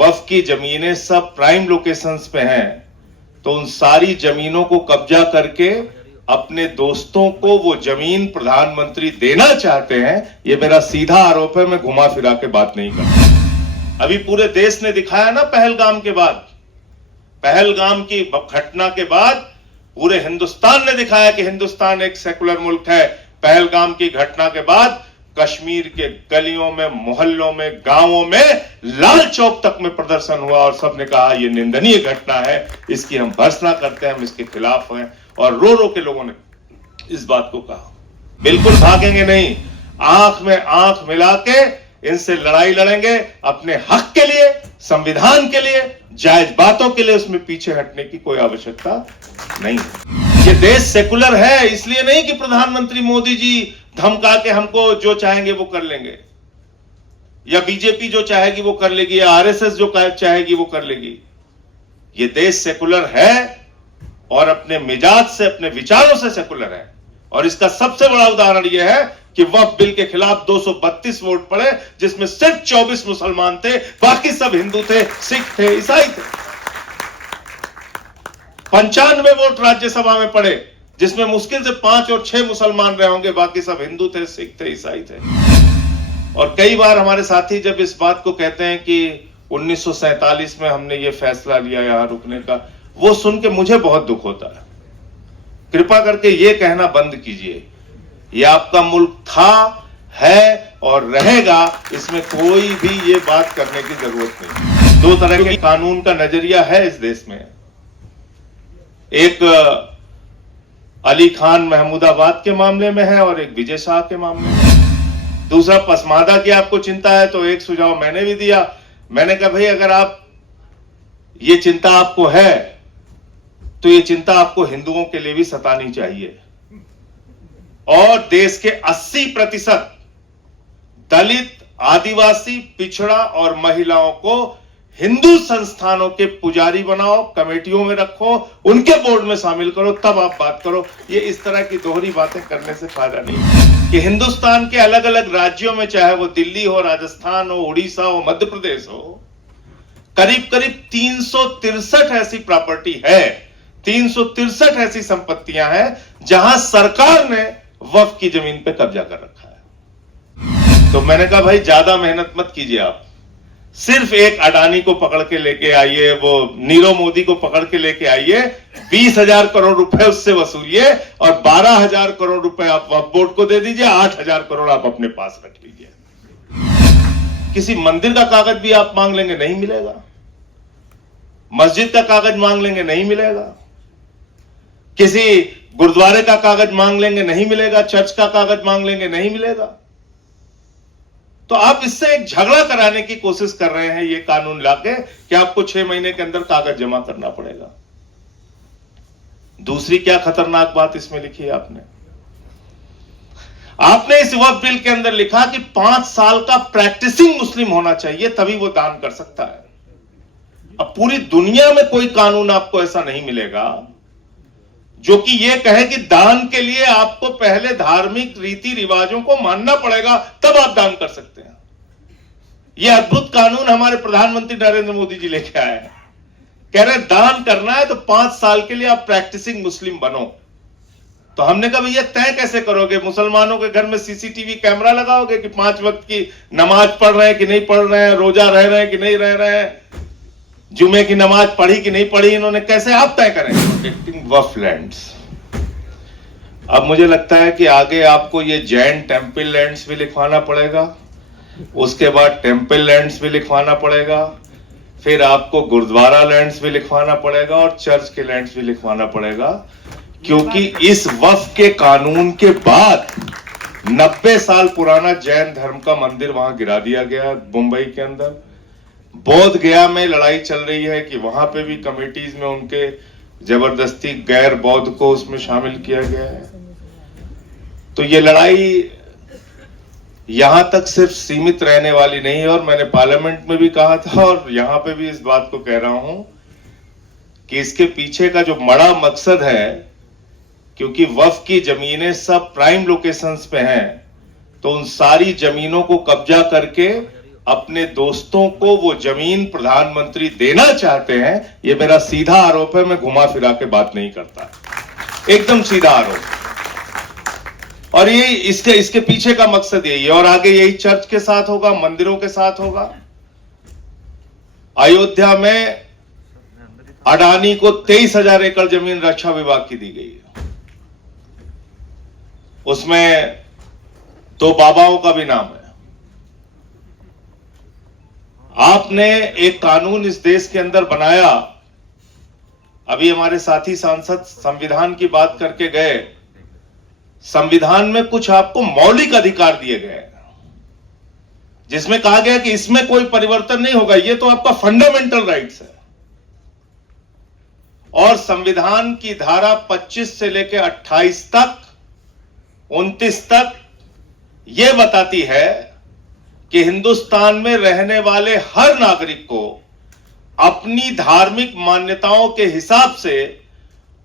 वक्फ की जमीनें सब प्राइम लोकेशंस पे हैं, तो उन सारी जमीनों को कब्जा करके अपने दोस्तों को वो जमीन प्रधानमंत्री देना चाहते हैं। ये मेरा सीधा आरोप है, मैं घुमा फिरा के बात नहीं करता। अभी पूरे देश ने दिखाया ना, पहलगाम की घटना के बाद पूरे हिंदुस्तान ने दिखाया कि हिंदुस्तान एक सेकुलर मुल्क है। पहलगाम की घटना के बाद कश्मीर के गलियों में, मोहल्लों में, गांवों में, लाल चौक तक में प्रदर्शन हुआ और सबने कहा यह निंदनीय घटना है, इसकी हम भर्त्सना करते हैं, हम इसके खिलाफ हैं। और रो रो के लोगों ने इस बात को कहा। बिल्कुल भागेंगे नहीं, आंख में आंख मिला के इनसे लड़ाई लड़ेंगे, अपने हक के लिए, संविधान के लिए, जायज बातों के लिए। उसमें पीछे हटने की कोई आवश्यकता नहीं। ये देश सेकुलर है, इसलिए नहीं कि प्रधानमंत्री मोदी जी धमका के हमको जो चाहेंगे वो कर लेंगे, या बीजेपी जो चाहेगी वो कर लेगी, या आरएसएस जो चाहेगी वो कर लेगी। ये देश सेकुलर है और अपने मिजाज से, अपने विचारों से सेकुलर है। और इसका सबसे बड़ा उदाहरण यह है कि वक्फ बिल के खिलाफ 232 वोट पड़े, जिसमें सिर्फ 24 मुसलमान थे, बाकी सब हिंदू थे, सिख थे, ईसाई थे। 95 वोट राज्यसभा में पड़े, जिसमें मुश्किल से 5 और 6 मुसलमान रहे होंगे, बाकी सब हिंदू थे, सिख थे, ईसाई थे। और कई बार हमारे साथी जब इस बात को कहते हैं कि 1947 में हमने ये फैसला लिया यहां रुकने का, वो सुन के मुझे बहुत दुख होता है। कृपा करके ये कहना बंद कीजिए, ये आपका मुल्क था, है और रहेगा, इसमें कोई भी ये बात करने की जरूरत नहीं। 2 तरह के कानून का नजरिया है इस देश में। एक अली खान महमूदाबाद के मामले में है और एक विजय शाह के मामले में। दूसरा, पसमादा की आपको चिंता है, तो एक सुझाव मैंने भी दिया। मैंने कहा भाई, अगर आप ये चिंता आपको है तो ये चिंता आपको हिंदुओं के लिए भी सतानी चाहिए। और देश के 80% दलित, आदिवासी, पिछड़ा और महिलाओं को हिंदू संस्थानों के पुजारी बनाओ, कमेटियों में रखो, उनके बोर्ड में शामिल करो, तब आप बात करो। ये इस तरह की दोहरी बातें करने से फायदा नहीं। कि हिंदुस्तान के अलग अलग राज्यों में, चाहे वो दिल्ली हो, राजस्थान हो, उड़ीसा हो, मध्य प्रदेश हो, करीब करीब 363 ऐसी प्रॉपर्टी है, 363 ऐसी संपत्तियां हैं जहां सरकार ने वक्फ की जमीन पे कब्जा कर रखा है। तो मैंने कहा भाई, ज्यादा मेहनत मत कीजिए, आप सिर्फ एक अडानी को पकड़ के लेके आइए, वो नीरव मोदी को पकड़ के लेके आइए, 20,000 करोड़ रुपए उससे वसूलिए और 12,000 करोड़ रुपए आप वक्फ बोर्ड को दे दीजिए, 8,000 करोड़ आप अपने पास रख लीजिए। किसी मंदिर का कागज भी आप मांग लेंगे, नहीं मिलेगा। मस्जिद का कागज मांग लेंगे, नहीं मिलेगा। किसी गुरुद्वारे का कागज मांग लेंगे, नहीं मिलेगा। चर्च का कागज मांग लेंगे, नहीं मिलेगा। तो आप इससे एक झगड़ा कराने की कोशिश कर रहे हैं ये कानून लाके कि आपको 6 महीने के अंदर कागज जमा करना पड़ेगा। दूसरी क्या खतरनाक बात इसमें लिखी है आपने इस वक्फ बिल के अंदर लिखा कि 5 साल का प्रैक्टिसिंग मुस्लिम होना चाहिए, तभी वो दान कर सकता है। अब पूरी दुनिया में कोई कानून आपको ऐसा नहीं मिलेगा जो कि यह कहे कि दान के लिए आपको पहले धार्मिक रीति रिवाजों को मानना पड़ेगा, तब आप दान कर सकते हैं। यह अद्भुत कानून हमारे प्रधानमंत्री नरेंद्र मोदी जी लेके आए हैं। कह रहे हैं दान करना है तो 5 साल के लिए आप प्रैक्टिसिंग मुस्लिम बनो। तो हमने कहा भैया, तय कैसे करोगे? मुसलमानों के घर में सीसीटीवी कैमरा लगाओगे कि 5 वक्त की नमाज पढ़ रहे हैं कि नहीं पढ़ रहे हैं, रोजा रह रहे हैं कि नहीं रह रहे हैं, जुमे की नमाज पढ़ी कि नहीं पढ़ी, इन्होंने कैसे आप तय करें? प्रोटेक्टिंग वक्फ लैंड्स। अब मुझे लगता है कि आगे आपको ये जैन टेंपल लैंड्स भी लिखवाना पड़ेगा, उसके बाद टेंपल लैंड्स भी लिखवाना पड़ेगा, फिर आपको गुरुद्वारा लैंड्स भी लिखवाना पड़ेगा और चर्च के लैंड्स भी लिखवाना पड़ेगा। क्योंकि इस वक्फ के कानून के बाद 90 साल पुराना जैन धर्म का मंदिर वहां गिरा दिया गया मुंबई के अंदर। बोध गया में लड़ाई चल रही है कि वहां पे भी कमेटीज में उनके जबरदस्ती गैर बौद्ध को उसमें शामिल किया गया है। तो ये लड़ाई यहां तक सिर्फ सीमित रहने वाली नहीं है। और मैंने पार्लियामेंट में भी कहा था और यहां पे भी इस बात को कह रहा हूं कि इसके पीछे का जो बड़ा मकसद है, क्योंकि वक्फ की जमीनें सब प्राइम लोकेशंस पे हैं, तो उन सारी जमीनों को कब्जा करके अपने दोस्तों को वो जमीन प्रधानमंत्री देना चाहते हैं। ये मेरा सीधा आरोप है, मैं घुमा फिरा के बात नहीं करता, एकदम सीधा आरोप। और ये इसके पीछे का मकसद यही है, और आगे यही चर्च के साथ होगा, मंदिरों के साथ होगा। अयोध्या में अडानी को 23,000 एकड़ जमीन रक्षा विभाग की दी गई है। उसमें 2 बाबाओं का भी नाम है। आपने एक कानून इस देश के अंदर बनाया, अभी हमारे साथी सांसद संविधान की बात करके गए। संविधान में कुछ आपको मौलिक अधिकार दिए गए जिसमें कहा गया कि इसमें कोई परिवर्तन नहीं होगा, ये तो आपका फंडामेंटल राइट्स है। और संविधान की धारा 25 से लेकर 28 तक 29 तक यह बताती है कि हिंदुस्तान में रहने वाले हर नागरिक को अपनी धार्मिक मान्यताओं के हिसाब से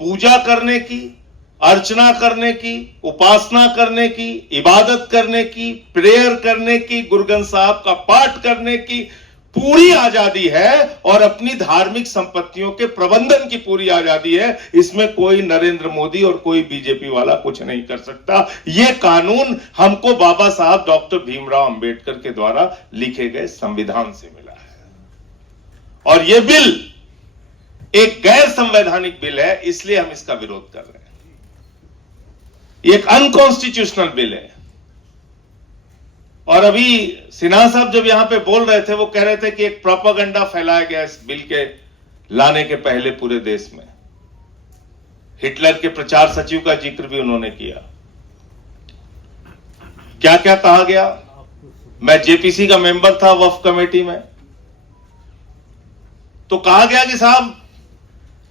पूजा करने की, अर्चना करने की, उपासना करने की, इबादत करने की, प्रेयर करने की, गुरु ग्रंथ साहब का पाठ करने की पूरी आजादी है, और अपनी धार्मिक संपत्तियों के प्रबंधन की पूरी आजादी है। इसमें कोई नरेंद्र मोदी और कोई बीजेपी वाला कुछ नहीं कर सकता। यह कानून हमको बाबा साहब डॉक्टर भीमराव अंबेडकर के द्वारा लिखे गए संविधान से मिला है। और यह बिल एक गैर संवैधानिक बिल है, इसलिए हम इसका विरोध कर रहे हैं। यह एक अनकॉन्स्टिट्यूशनल बिल है। और अभी सिन्हा साहब जब यहां पे बोल रहे थे, वो कह रहे थे कि एक प्रोपेगेंडा फैलाया गया इस बिल के लाने के पहले पूरे देश में। हिटलर के प्रचार सचिव का जिक्र भी उन्होंने किया। क्या क्या कहा गया। मैं जेपीसी का मेंबर था वक्फ कमेटी में, तो कहा गया कि साहब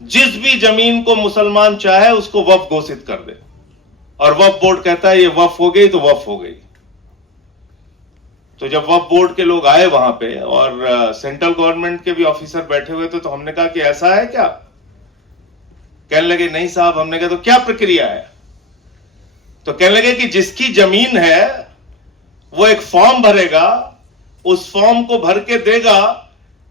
जिस भी जमीन को मुसलमान चाहे उसको वक्फ घोषित कर दे, और वक्फ बोर्ड कहता है ये वक्फ हो गई तो वक्फ हो गई। तो जब वक्फ बोर्ड के लोग आए वहां पे, और सेंट्रल गवर्नमेंट के भी ऑफिसर बैठे हुए थे, तो हमने कहा कि ऐसा है क्या। कहने लगे नहीं साहब। हमने कहा तो क्या प्रक्रिया है। तो कहने लगे कि जिसकी जमीन है वो एक फॉर्म भरेगा, उस फॉर्म को भर के देगा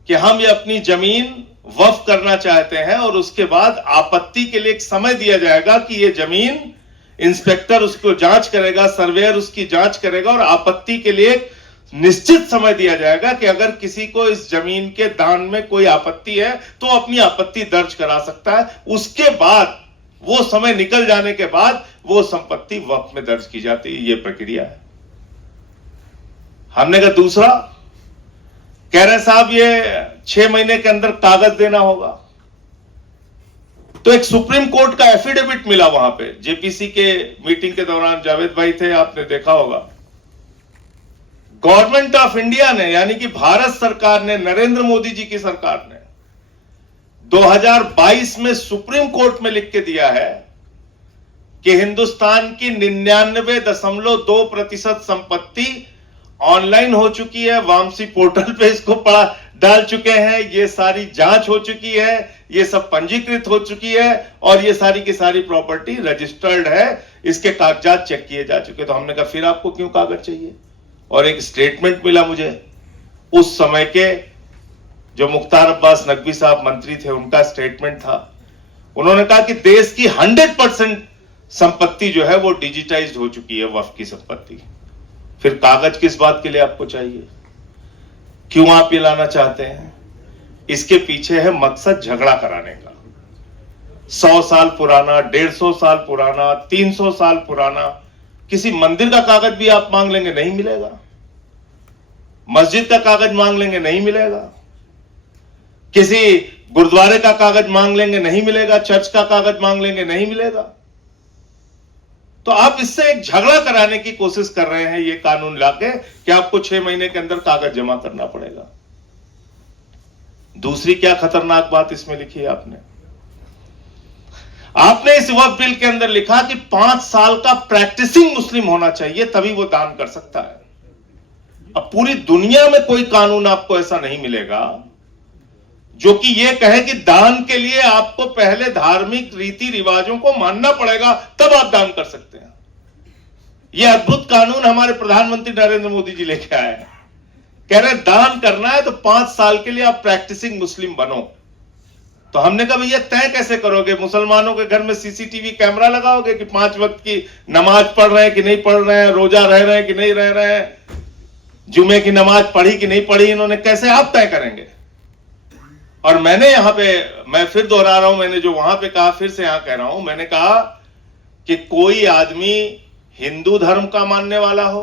कि हम ये अपनी जमीन वक्फ करना चाहते हैं, और उसके बाद आपत्ति के लिए एक समय दिया जाएगा कि ये जमीन, इंस्पेक्टर उसको जांच करेगा, सर्वेयर उसकी जांच करेगा, और आपत्ति के लिए निश्चित समय दिया जाएगा कि अगर किसी को इस जमीन के दान में कोई आपत्ति है तो अपनी आपत्ति दर्ज करा सकता है। उसके बाद वो समय निकल जाने के बाद वो संपत्ति वक्फ में दर्ज की जाती है। ये प्रक्रिया है। हमने कहा दूसरा, कह रहे साहब ये 6 महीने के अंदर कागज देना होगा। तो एक सुप्रीम कोर्ट का एफिडेविट मिला वहां पे। जेपीसी के मीटिंग के दौरान जावेद भाई थे, आपने देखा होगा। गवर्नमेंट ऑफ इंडिया ने, यानी कि भारत सरकार ने, नरेंद्र मोदी जी की सरकार ने 2022 में सुप्रीम कोर्ट में लिख के दिया है कि हिंदुस्तान की 99.2% संपत्ति ऑनलाइन हो चुकी है। वामसी पोर्टल पे इसको डाल चुके हैं। ये सारी जांच हो चुकी है, ये सब पंजीकृत हो चुकी है, और ये सारी की सारी प्रॉपर्टी रजिस्टर्ड है। इसके कागजात चेक किए जा चुके। तो हमने कहा फिर आपको क्यों कागज चाहिए। और एक स्टेटमेंट मिला मुझे उस समय के जो मुख्तार अब्बास नकवी साहब मंत्री थे, उनका स्टेटमेंट था। उन्होंने कहा कि देश की 100% संपत्ति जो है वो डिजिटाइज्ड हो चुकी है, वक्फ की संपत्ति। फिर कागज किस बात के लिए आपको चाहिए। क्यों आप ये लाना चाहते हैं। इसके पीछे है मकसद झगड़ा कराने का। 100 साल पुराना, 150 साल पुराना, 300 साल पुराना किसी मंदिर का कागज भी आप मांग लेंगे, नहीं मिलेगा। मस्जिद का कागज मांग लेंगे, नहीं मिलेगा। किसी गुरुद्वारे का कागज मांग लेंगे, नहीं मिलेगा। चर्च का कागज मांग लेंगे, नहीं मिलेगा। तो आप इससे एक झगड़ा कराने की कोशिश कर रहे हैं ये कानून लाके कि आपको 6 महीने के अंदर कागज जमा करना पड़ेगा। दूसरी क्या खतरनाक बात इसमें लिखी है आपने इस वक्फ बिल के अंदर लिखा कि 5 साल का प्रैक्टिसिंग मुस्लिम होना चाहिए, तभी वो दान कर सकता है। अब पूरी दुनिया में कोई कानून आपको ऐसा नहीं मिलेगा जो कि ये कहे कि दान के लिए आपको पहले धार्मिक रीति रिवाजों को मानना पड़ेगा, तब आप दान कर सकते हैं। यह अद्भुत कानून हमारे प्रधानमंत्री नरेंद्र मोदी जी लेके आए हैं कह रहे दान करना है तो 5 साल के लिए आप प्रैक्टिसिंग मुस्लिम बनो। तो हमने कहा भैया तय कैसे करोगे? मुसलमानों के घर में सीसीटीवी कैमरा लगाओगे कि 5 वक्त की नमाज पढ़ रहे हैं कि नहीं पढ़ रहे हैं, रोजा रह रहे हैं कि नहीं रह रहे हैं, जुमे की नमाज पढ़ी कि नहीं पढ़ी, इन्होंने कैसे आप तय करेंगे? और मैंने यहां पे, मैं फिर दोहरा रहा हूं, मैंने जो वहां पे कहा फिर से यहां कह रहा हूं, मैंने कहा कि कोई आदमी हिंदू धर्म का मानने वाला हो,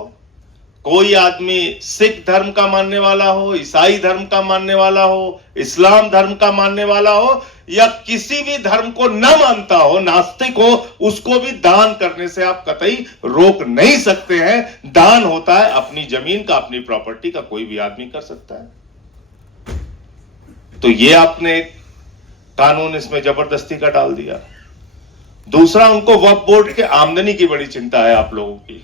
कोई आदमी सिख धर्म का मानने वाला हो, ईसाई धर्म का मानने वाला हो, इस्लाम धर्म का मानने वाला हो, या किसी भी धर्म को न मानता हो, नास्तिक हो, उसको भी दान करने से आप कतई रोक नहीं सकते हैं। दान होता है अपनी जमीन का, अपनी प्रॉपर्टी का, कोई भी आदमी कर सकता है। तो ये आपने कानून इसमें जबरदस्ती का डाल दिया। दूसरा, उनको वक्फ बोर्ड के आमदनी की बड़ी चिंता है आप लोगों की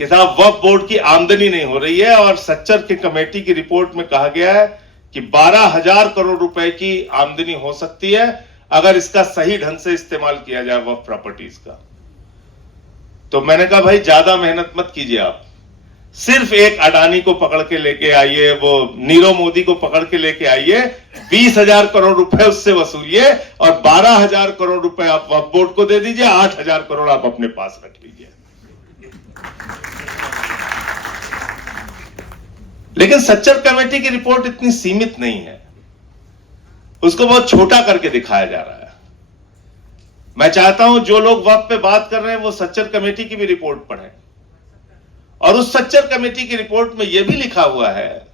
कि साहब वक्फ बोर्ड की आमदनी नहीं हो रही है, और सच्चर की कमेटी की रिपोर्ट में कहा गया है कि 12,000 करोड़ रुपए की आमदनी हो सकती है अगर इसका सही ढंग से इस्तेमाल किया जाए वक्फ प्रॉपर्टीज का। तो मैंने कहा भाई ज्यादा मेहनत मत कीजिए, आप सिर्फ एक अडानी को पकड़ के लेके आइए, वो नीरव मोदी को पकड़ के लेके आइए, 20,000 करोड़ रुपए उससे वसूलिए और 12,000 करोड़ रुपए आप वक्फ बोर्ड को दे दीजिए, 8,000 करोड़ आप अपने पास रख लीजिए। लेकिन सच्चर कमेटी की रिपोर्ट इतनी सीमित नहीं है, उसको बहुत छोटा करके दिखाया जा रहा है। मैं चाहता हूं जो लोग वक्फ पे बात कर रहे हैं वो सच्चर कमेटी की भी रिपोर्ट पढ़ें, और उस सच्चर कमेटी की रिपोर्ट में यह भी लिखा हुआ है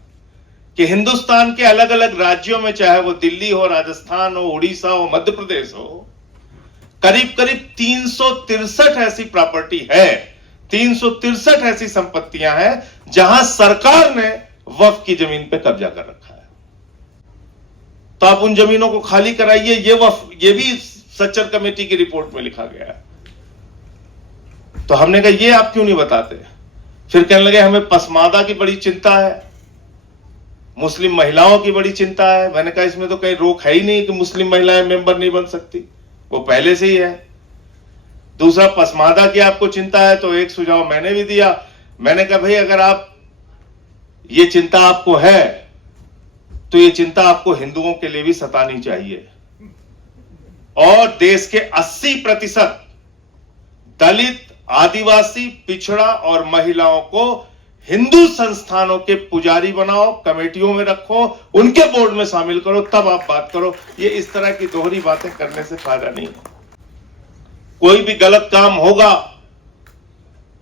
कि हिंदुस्तान के अलग अलग राज्यों में, चाहे वो दिल्ली हो, राजस्थान हो, उड़ीसा हो, मध्य प्रदेश हो, करीब करीब 363 ऐसी प्रॉपर्टी है, 363 ऐसी संपत्तियां हैं जहां सरकार ने वक्फ की जमीन पे कब्जा कर रखा है। तो आप उन जमीनों को खाली कराइए, ये भी सच्चर कमेटी की रिपोर्ट में लिखा गया है। तो हमने कहा ये आप क्यों नहीं बताते? फिर कहने लगे हमें पसमादा की बड़ी चिंता है, मुस्लिम महिलाओं की बड़ी चिंता है। मैंने कहा इसमें तो कहीं रोक है ही नहीं कि मुस्लिम महिलाएं मेंबर नहीं बन सकती, वो पहले से ही है। दूसरा, पसमादा की आपको चिंता है तो एक सुझाव मैंने भी दिया, मैंने कहा भाई अगर आप ये चिंता आपको है तो ये चिंता आपको हिंदुओं के लिए भी सतानी चाहिए। और देश के 80% दलित, आदिवासी, पिछड़ा और महिलाओं को हिंदू संस्थानों के पुजारी बनाओ, कमेटियों में रखो, उनके बोर्ड में शामिल करो, तब आप बात करो। ये इस तरह की दोहरी बातें करने से फायदा नहीं है। कोई भी गलत काम होगा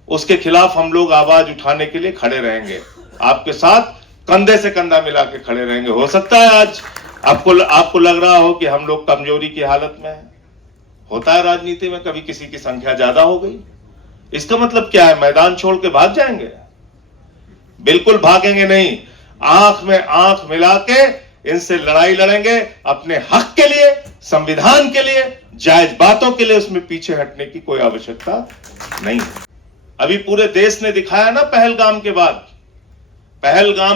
उसके खिलाफ हम लोग आवाज उठाने के लिए खड़े रहेंगे, आपके साथ कंधे से कंधा मिला के खड़े रहेंगे। हो सकता है आज आपको लग रहा हो कि हम लोग कमजोरी की हालत में हैं। होता है राजनीति में, कभी किसी की संख्या ज्यादा हो गई, इसका मतलब क्या है मैदान छोड़ के भाग जाएंगे? बिल्कुल भागेंगे नहीं, आंख में आंख मिला के इनसे लड़ाई लड़ेंगे अपने हक के लिए, संविधान के लिए, जायज बातों के लिए। उसमें पीछे हटने की कोई आवश्यकता नहीं। अभी पूरे देश ने दिखाया ना, पहलगाम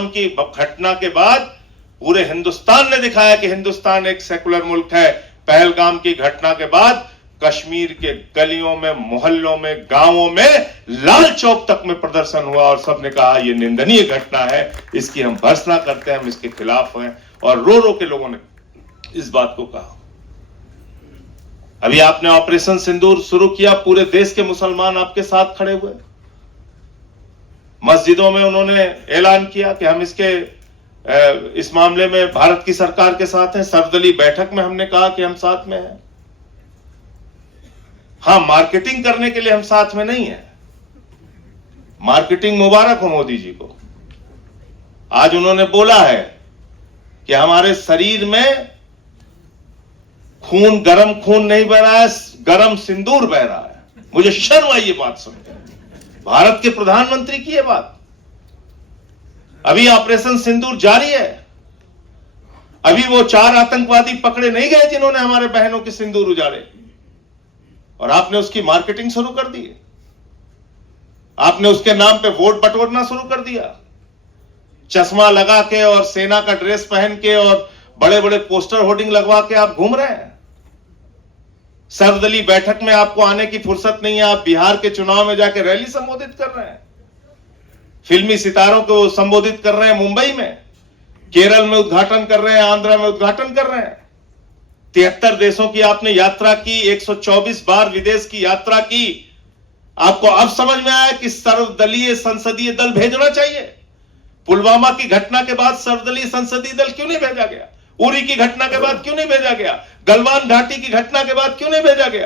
की घटना के बाद पूरे हिंदुस्तान ने दिखाया कि हिंदुस्तान एक सेकुलर मुल्क है। पहलगाम की घटना के बाद कश्मीर के गलियों में, मोहल्लों में, गांवों में, लाल चौक तक में प्रदर्शन हुआ और सबने कहा यह निंदनीय घटना है, इसकी हम भर्त्सना करते हैं, हम इसके खिलाफ हैं। और रो रो के लोगों ने इस बात को कहा। अभी आपने ऑपरेशन सिंदूर शुरू किया, पूरे देश के मुसलमान आपके साथ खड़े हुए। मस्जिदों में उन्होंने ऐलान किया कि हम इस मामले में भारत की सरकार के साथ हैं। सर्वदलीय बैठक में हमने कहा कि हम साथ में हैं। हां, मार्केटिंग करने के लिए हम साथ में नहीं है। मार्केटिंग मुबारक हो मोदी जी को। आज उन्होंने बोला है कि हमारे शरीर में गरम खून नहीं बह रहा है, गरम सिंदूर बह रहा है। मुझे शर्म आई ये बात सुनकर, भारत के प्रधानमंत्री की ये बात। अभी ऑपरेशन सिंदूर जारी है। अभी वो 4 आतंकवादी पकड़े नहीं गए जिन्होंने हमारे बहनों के सिंदूर उजाड़े, और आपने उसकी मार्केटिंग शुरू कर दी। आपने उसके नाम पे वोट बटोरना शुरू कर दिया। चश्मा लगा के और सेना का ड्रेस पहन के और बड़े बड़े पोस्टर होर्डिंग लगवा के आप घूम रहे हैं। सर्वदलीय बैठक में आपको आने की फुर्सत नहीं है, आप बिहार के चुनाव में जाके रैली संबोधित कर रहे हैं। फिल्मी सितारों को संबोधित कर रहे हैं मुंबई में, केरल में उद्घाटन कर रहे हैं, आंध्र में उद्घाटन कर रहे हैं। 73 देशों की आपने यात्रा की, 124 बार विदेश की यात्रा की। आपको अब समझ में आया कि सर्वदलीय संसदीय दल भेजना चाहिए। पुलवामा की घटना के बाद सर्वदलीय संसदीय दल क्यों नहीं भेजा गया? उरी की घटना के बाद क्यों नहीं भेजा गया? गलवान घाटी की घटना के बाद क्यों नहीं भेजा गया?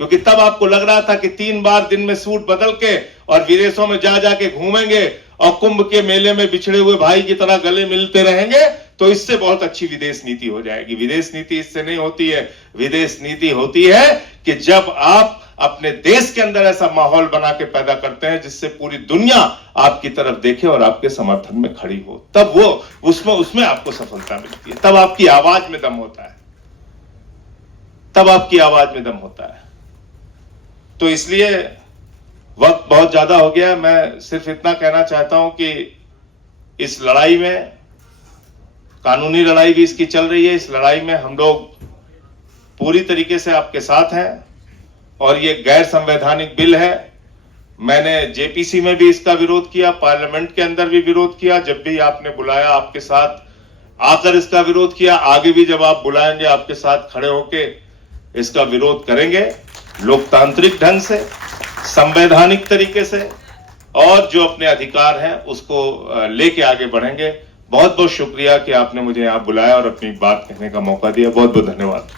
क्योंकि तब आपको लग रहा था कि 3 बार दिन में सूट बदल के और विदेशों में जा जाके घूमेंगे और कुंभ के मेले में बिछड़े हुए भाई की तरह गले मिलते रहेंगे, तो इससे बहुत अच्छी विदेश नीति हो जाएगी। विदेश नीति इससे नहीं होती है। विदेश नीति होती है कि जब आप अपने देश के अंदर ऐसा माहौल बना के पैदा करते हैं जिससे पूरी दुनिया आपकी तरफ देखे और आपके समर्थन में खड़ी हो, तब वो उसमें आपको सफलता मिलती है। तब आपकी आवाज में दम होता है, तब आपकी आवाज में दम होता है। तो इसलिए वक्त बहुत ज्यादा हो गया। मैं सिर्फ इतना कहना चाहता हूं कि इस लड़ाई में, कानूनी लड़ाई भी इसकी चल रही है, इस लड़ाई में हम लोग पूरी तरीके से आपके साथ हैं। और ये गैर संवैधानिक बिल है। मैंने जेपीसी में भी इसका विरोध किया, पार्लियामेंट के अंदर भी विरोध किया। जब भी आपने बुलाया आपके साथ आकर इसका विरोध किया, आगे भी जब आप बुलाएंगे आपके साथ खड़े होके इसका विरोध करेंगे, लोकतांत्रिक ढंग से, संवैधानिक तरीके से, और जो अपने अधिकार हैं उसको लेके आगे बढ़ेंगे। बहुत बहुत शुक्रिया कि आपने मुझे यहाँ बुलाया और अपनी बात कहने का मौका दिया। बहुत बहुत धन्यवाद।